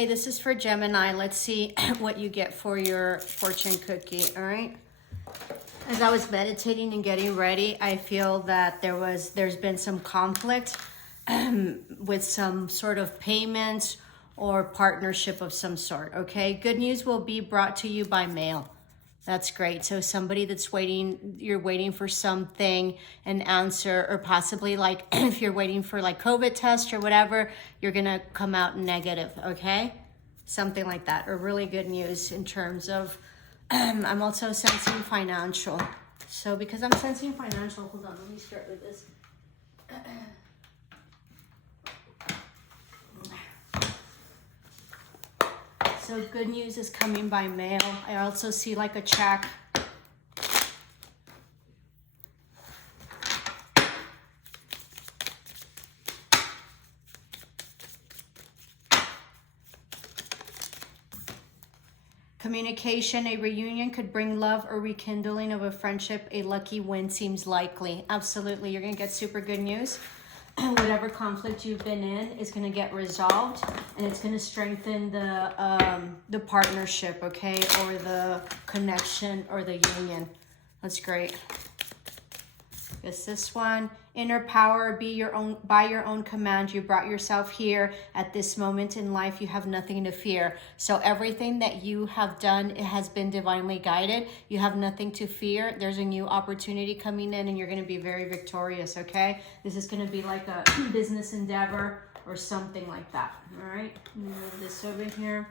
Hey, this is for Gemini. Let's see what you get for your fortune cookie, all right? As I was meditating and getting ready, I feel that there's been some conflict with some sort of payments or partnership of some sort, okay? Good news will be brought to you by mail. That's great. So somebody that's waiting, you're waiting for something, an answer, or possibly like if you're waiting for like COVID test or whatever, you're going to come out negative, okay? Something like that, or really good news in terms of, I'm also sensing financial. So because I'm sensing financial, hold on, let me start with this. So good news is coming by mail. I also see like a check. Communication, a reunion could bring love or rekindling of a friendship. A lucky win seems likely. Absolutely, you're gonna get super good news. Whatever conflict you've been in is going to get resolved, and it's going to strengthen the partnership, okay, or the connection or the union. That's great. It's this one. Inner power, be your own, by your own command. You brought yourself here at this moment in life. You have nothing to fear. So everything that you have done, it has been divinely guided. You have nothing to fear. There's a new opportunity coming in, and you're going to be very victorious, okay? This is going to be like a business endeavor or something like that, all right? Move this over here.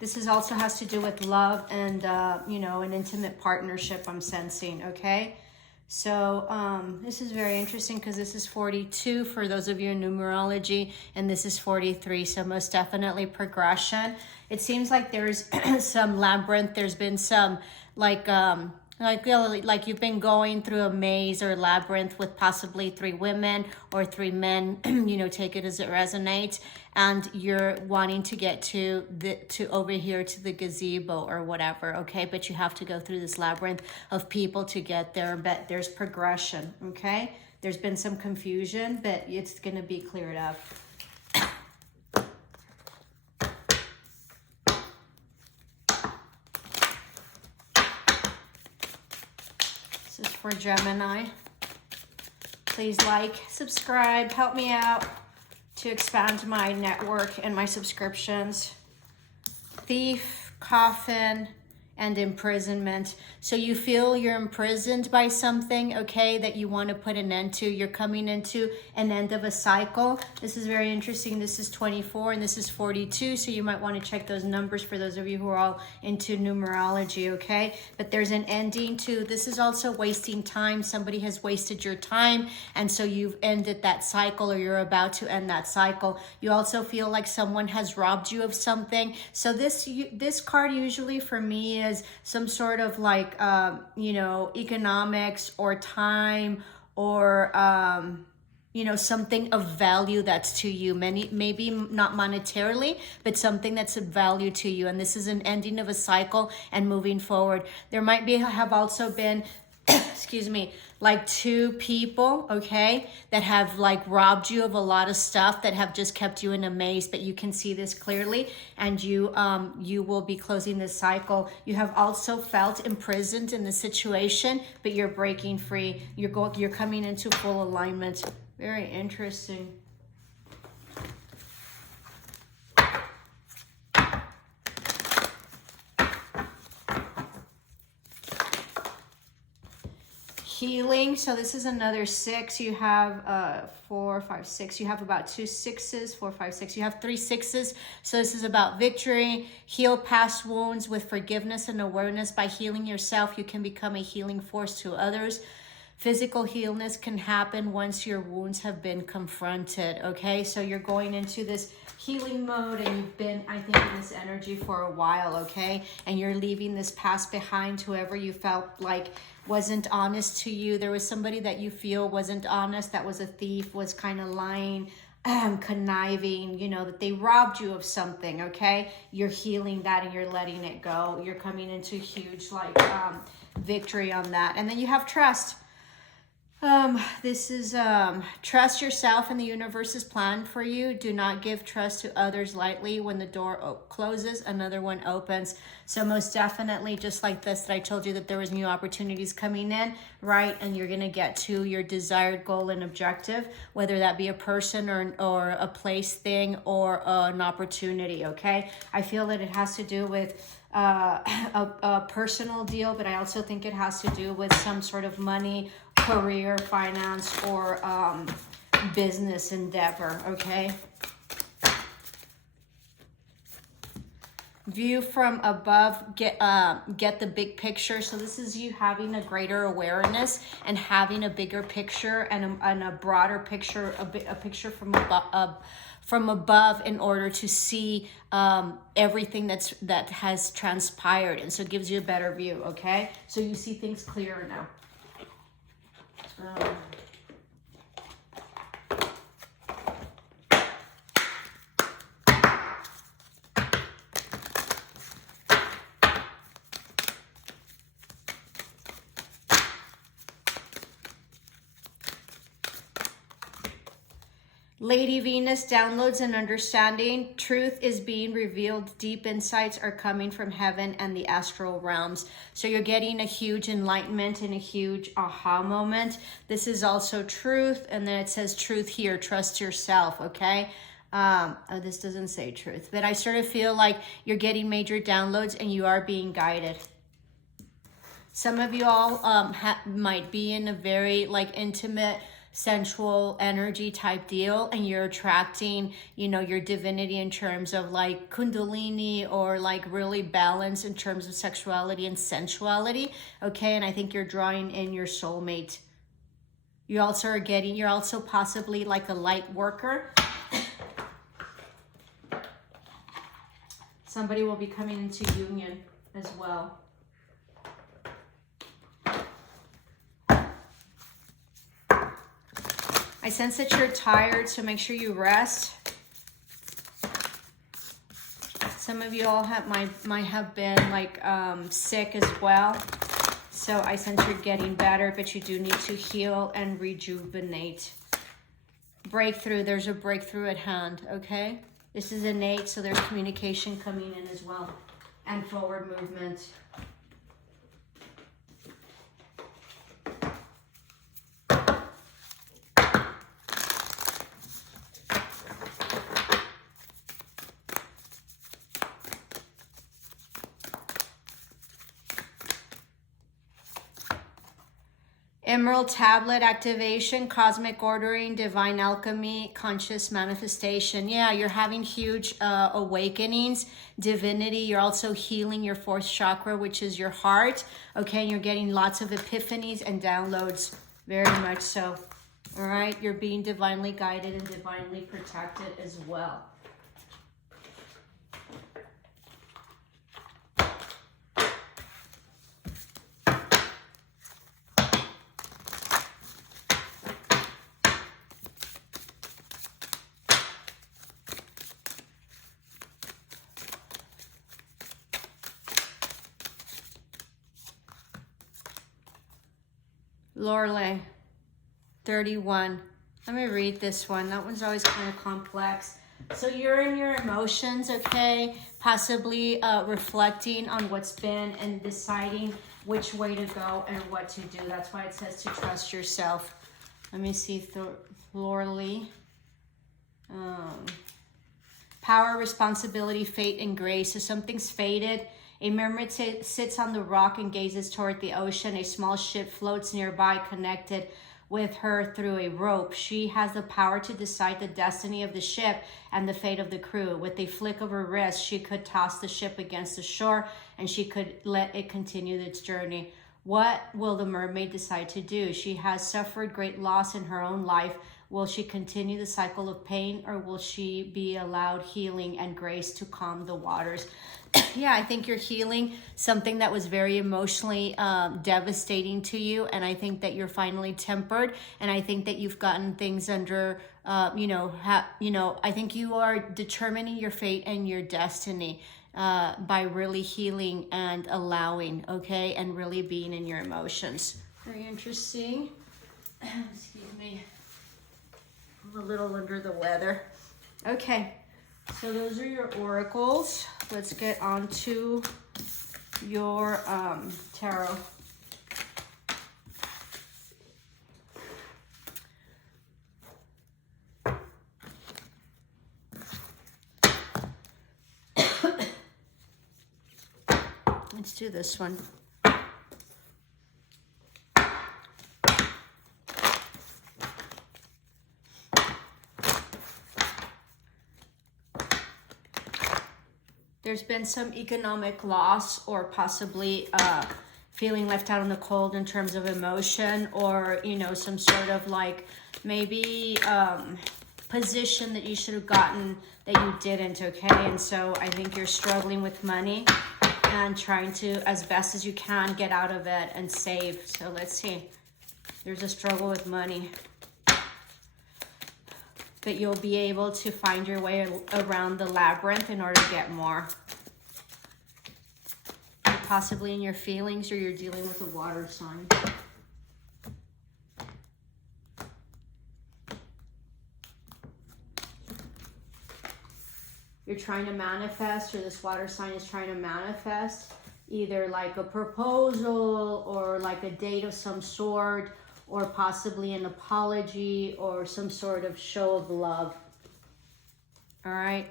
This is also has to do with love and, you know, an intimate partnership I'm sensing, okay? So this is very interesting because this is 42 for those of you in numerology, and this is 43, so most definitely progression. It seems like there's some labyrinth. There's been some like you've been going through a maze or labyrinth with possibly 3 women or 3 men, you know, take it as it resonates, and you're wanting to get to over here to the gazebo or whatever, okay? But you have to go through this labyrinth of people to get there, but there's progression, okay? There's been some confusion, but it's going to be cleared up. This is for Gemini. Please like, subscribe, help me out to expand my network and my subscriptions. Thief, coffin, and imprisonment. So you feel you're imprisoned by something, okay, that you want to put an end to. You're coming into an end of a cycle. This is very interesting. This is 24 and this is 42. So you might want to check those numbers for those of you who are all into numerology, okay? But there's an ending to, this is also wasting time. Somebody has wasted your time, and so you've ended that cycle, or you're about to end that cycle. You also feel like someone has robbed you of something. So this card usually for me is some sort of like, you know, economics or time or, you know, something of value that's to you. Maybe not monetarily, but something that's of value to you. And this is an ending of a cycle and moving forward. There might have also been, excuse me, like 2 people, okay, that have like robbed you of a lot of stuff, that have just kept you in a maze, but you can see this clearly, and you will be closing this cycle. You have also felt imprisoned in the situation, but you're breaking free. You're coming into full alignment. Very interesting. Healing. So this is another 6. You have 4, 5, 6. You have about 2 6s, 4, 5, 6. You have 3 6s. So this is about victory. Heal past wounds with forgiveness and awareness. By healing yourself, you can become a healing force to others. Physical healness can happen once your wounds have been confronted, okay? So you're going into this healing mode, and you've been, I think, in this energy for a while, okay? And you're leaving this past behind. Whoever you felt like wasn't honest to you, there was somebody that you feel wasn't honest, that was a thief, was kind of lying, conniving, you know, that they robbed you of something, okay? You're healing that and you're letting it go. You're coming into huge like victory on that. And then you have trust. This is, trust yourself and the universe's plan for you. Do not give trust to others lightly. When the door closes, another one opens. So most definitely, just like this, that I told you that there was new opportunities coming in, right? And you're going to get to your desired goal and objective, whether that be a person or a place, thing, or an opportunity. Okay. I feel that it has to do with a personal deal, but I also think it has to do with some sort of money, career, finance, or business endeavor. Okay. View from above, get the big picture. So this is you having a greater awareness and having a bigger picture and a broader picture, a picture from above in order to see everything that has transpired, and so it gives you a better view. Okay, so you see things clearer now. Lady Venus, downloads and understanding. Truth is being revealed. Deep insights are coming from heaven and the astral realms. So you're getting a huge enlightenment and a huge aha moment. This is also truth. And then it says truth here. Trust yourself. Okay. This doesn't say truth, but I sort of feel like you're getting major downloads and you are being guided. Some of you all might be in a very intimate, sensual energy type deal, and you're attracting, your divinity in terms of kundalini, or really balance in terms of sexuality and sensuality. Okay. And I think you're drawing in your soulmate. You also you're also possibly like a light worker. Somebody will be coming into union as well. I sense that you're tired, so make sure you rest. Some of you all might have been sick as well. So I sense you're getting better, but you do need to heal and rejuvenate. Breakthrough, there's a breakthrough at hand, okay? This is innate, so there's communication coming in as well, and forward movement. Emerald tablet activation, cosmic ordering, divine alchemy, conscious manifestation. Yeah, you're having huge awakenings, divinity. You're also healing your fourth chakra, which is your heart. Okay, you're getting lots of epiphanies and downloads, very much so. All right, you're being divinely guided and divinely protected as well. Lorelei, 31. Let me read this one. That one's always kind of complex. So you're in your emotions, okay? Possibly reflecting on what's been and deciding which way to go and what to do. That's why it says to trust yourself. Let me see, Lorelei. Power, responsibility, fate, and grace. So something's fated. A mermaid sits on the rock and gazes toward the ocean. A small ship floats nearby, connected with her through a rope. She has the power to decide the destiny of the ship and the fate of the crew. With a flick of her wrist, she could toss the ship against the shore, and she could let it continue its journey. What will the mermaid decide to do? She has suffered great loss in her own life. Will she continue the cycle of pain, or will she be allowed healing and grace to calm the waters? Yeah, I think you're healing something that was very emotionally devastating to you. And I think that you're finally tempered. And I think that you've gotten things under, I think you are determining your fate and your destiny by really healing and allowing, okay? And really being in your emotions. Very interesting. Excuse me. I'm a little under the weather. Okay, so those are your oracles. Let's get on to your tarot. Let's do this one. There's been some economic loss, or possibly feeling left out in the cold in terms of emotion, or, you know, some sort of like maybe position that you should have gotten that you didn't, okay? And so I think you're struggling with money and trying to, as best as you can, get out of it and save. So let's see. There's a struggle with money. But you'll be able to find your way around the labyrinth in order to get more. Possibly in your feelings, or you're dealing with a water sign. You're trying to manifest, or this water sign is trying to manifest either like a proposal or like a date of some sort, or possibly an apology or some sort of show of love. All right,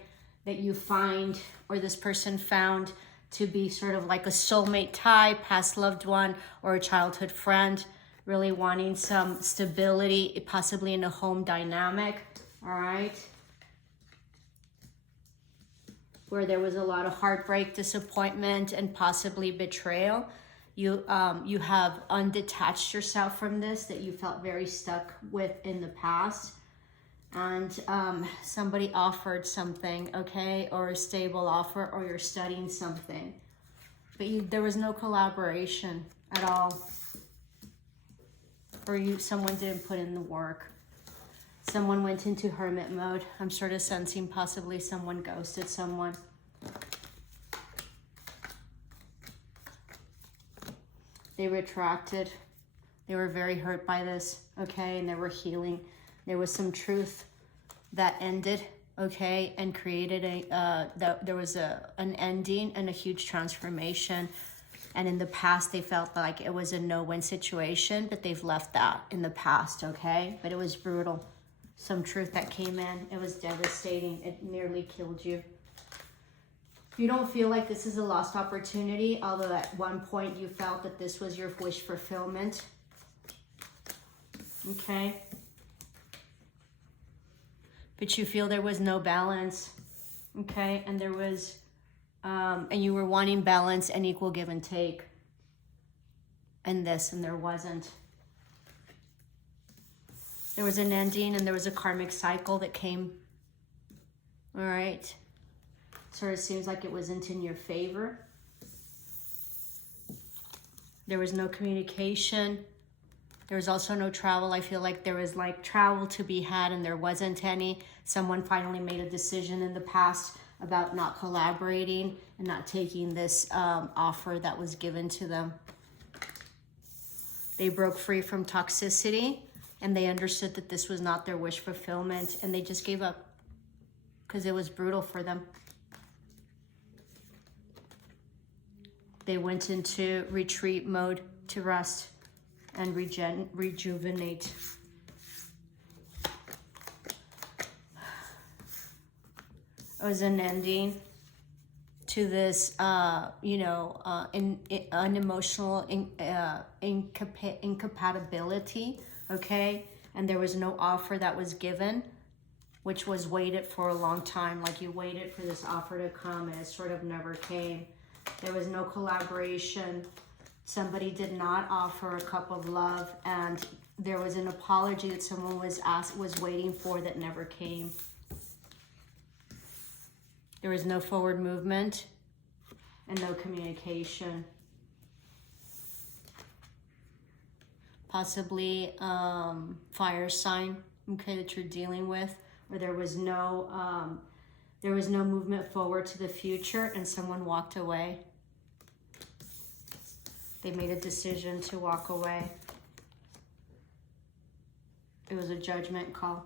that you find, or this person found, to be sort of like a soulmate type, past loved one, or a childhood friend, really wanting some stability, possibly in a home dynamic. All right, where there was a lot of heartbreak, disappointment, and possibly betrayal. You have undetached yourself from this, that you felt very stuck with in the past. And somebody offered something, okay, or a stable offer, or you're studying something. But there was no collaboration at all. Or someone didn't put in the work. Someone went into hermit mode. I'm sort of sensing possibly someone ghosted someone. They retracted. They were very hurt by this, okay? And they were healing. There was some truth that ended, okay? And created there was an ending and a huge transformation. And in the past, they felt like it was a no-win situation, but they've left that in the past, okay? But it was brutal. Some truth that came in. It was devastating. It nearly killed you. You don't feel like this is a lost opportunity, although at one point you felt that this was your wish fulfillment. Okay? But you feel there was no balance. Okay? And there was, and you were wanting balance and equal give and take. And there wasn't. There was an ending, and there was a karmic cycle that came. All right? Sort of seems like it wasn't in your favor. There was no communication. There was also no travel. I feel like there was like travel to be had, and there wasn't any. Someone finally made a decision in the past about not collaborating and not taking this offer that was given to them. They broke free from toxicity, and they understood that this was not their wish fulfillment, and they just gave up because it was brutal for them. They went into retreat mode to rest and rejuvenate. It was an ending to this, an emotional incompatibility, okay? And there was no offer that was given, which was waited for a long time. Like you waited for this offer to come, and it sort of never came. There was no collaboration. Somebody did not offer a cup of love, and there was an apology that someone was waiting for that never came. There was no forward movement and no communication. Possibly fire sign, okay, that you're dealing with, where there was no movement forward to the future, and someone walked away. They made a decision to walk away. It was a judgment call.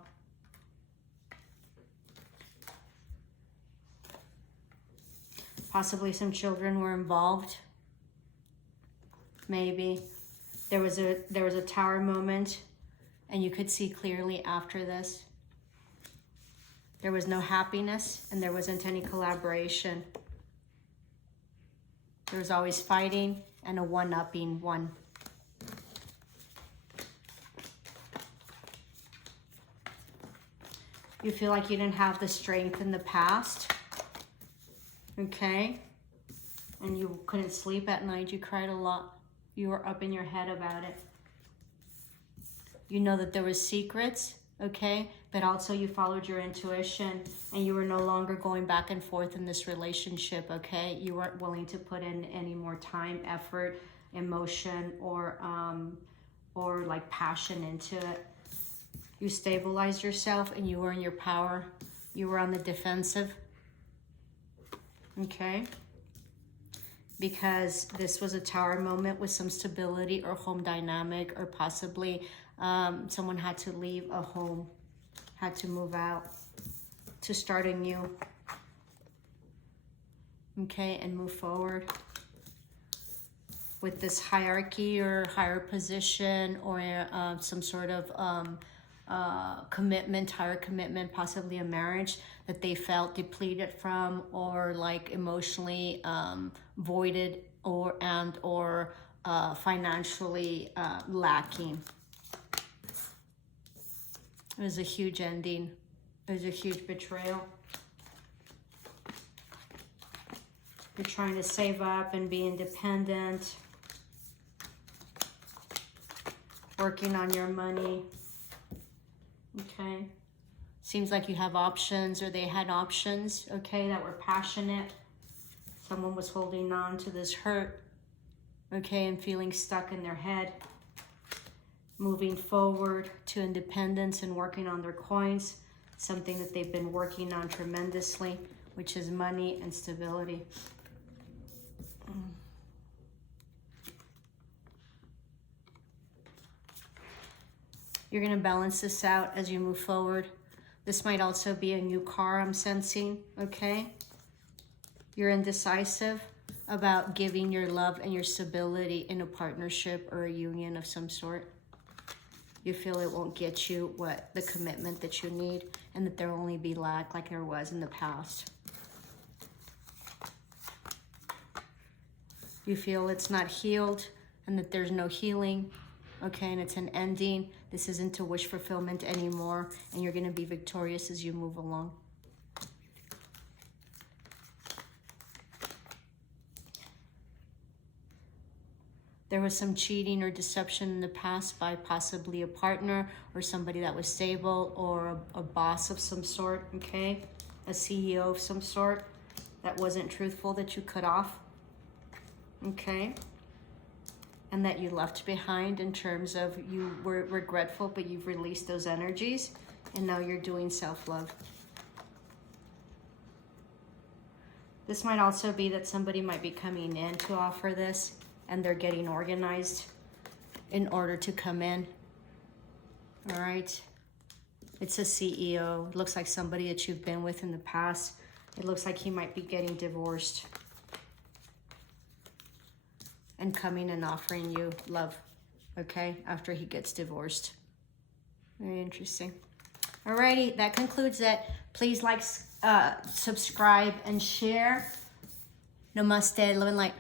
Possibly some children were involved. Maybe. There was a tower moment, and you could see clearly after this. There was no happiness, and there wasn't any collaboration. There was always fighting and a one-upping one. You feel like you didn't have the strength in the past, okay? And you couldn't sleep at night. You cried a lot. You were up in your head about it. You know that there was secrets, okay? But also you followed your intuition, and you were no longer going back and forth in this relationship, okay? You weren't willing to put in any more time, effort, emotion, or like passion into it. You stabilized yourself, and you were in your power. You were on the defensive, okay? Because this was a tower moment with some stability or home dynamic, or possibly someone had to leave a home, had to move out to start anew, okay, and move forward with this hierarchy or higher position, or some sort of commitment, higher commitment, possibly a marriage that they felt depleted from, or like emotionally voided, or financially lacking. It was a huge ending. It was a huge betrayal. You're trying to save up and be independent, working on your money. Okay. Seems like you have options, or they had options, okay, that were passionate. Someone was holding on to this hurt, okay, and feeling stuck in their head. Moving forward to independence and working on their coins, something that they've been working on tremendously, which is money and stability. You're going to balance this out as you move forward. This might also be a new car, I'm sensing, okay? You're indecisive about giving your love and your stability in a partnership or a union of some sort. You feel it won't get you the commitment that you need, and that there'll only be lack like there was in the past. You feel it's not healed, and that there's no healing, okay, and it's an ending. This isn't a wish fulfillment anymore, and you're going to be victorious as you move along. There was some cheating or deception in the past by possibly a partner or somebody that was stable, or a boss of some sort, okay? A CEO of some sort that wasn't truthful, that you cut off, okay? And that you left behind, in terms of you were regretful, but you've released those energies, and now you're doing self-love. This might also be that somebody might be coming in to offer this, and they're getting organized in order to come in. All right. It's a CEO. It looks like somebody that you've been with in the past. It looks like he might be getting divorced and coming and offering you love, okay, after he gets divorced. Very interesting. Alrighty, that concludes it. Please like, subscribe, and share. Namaste, love and light.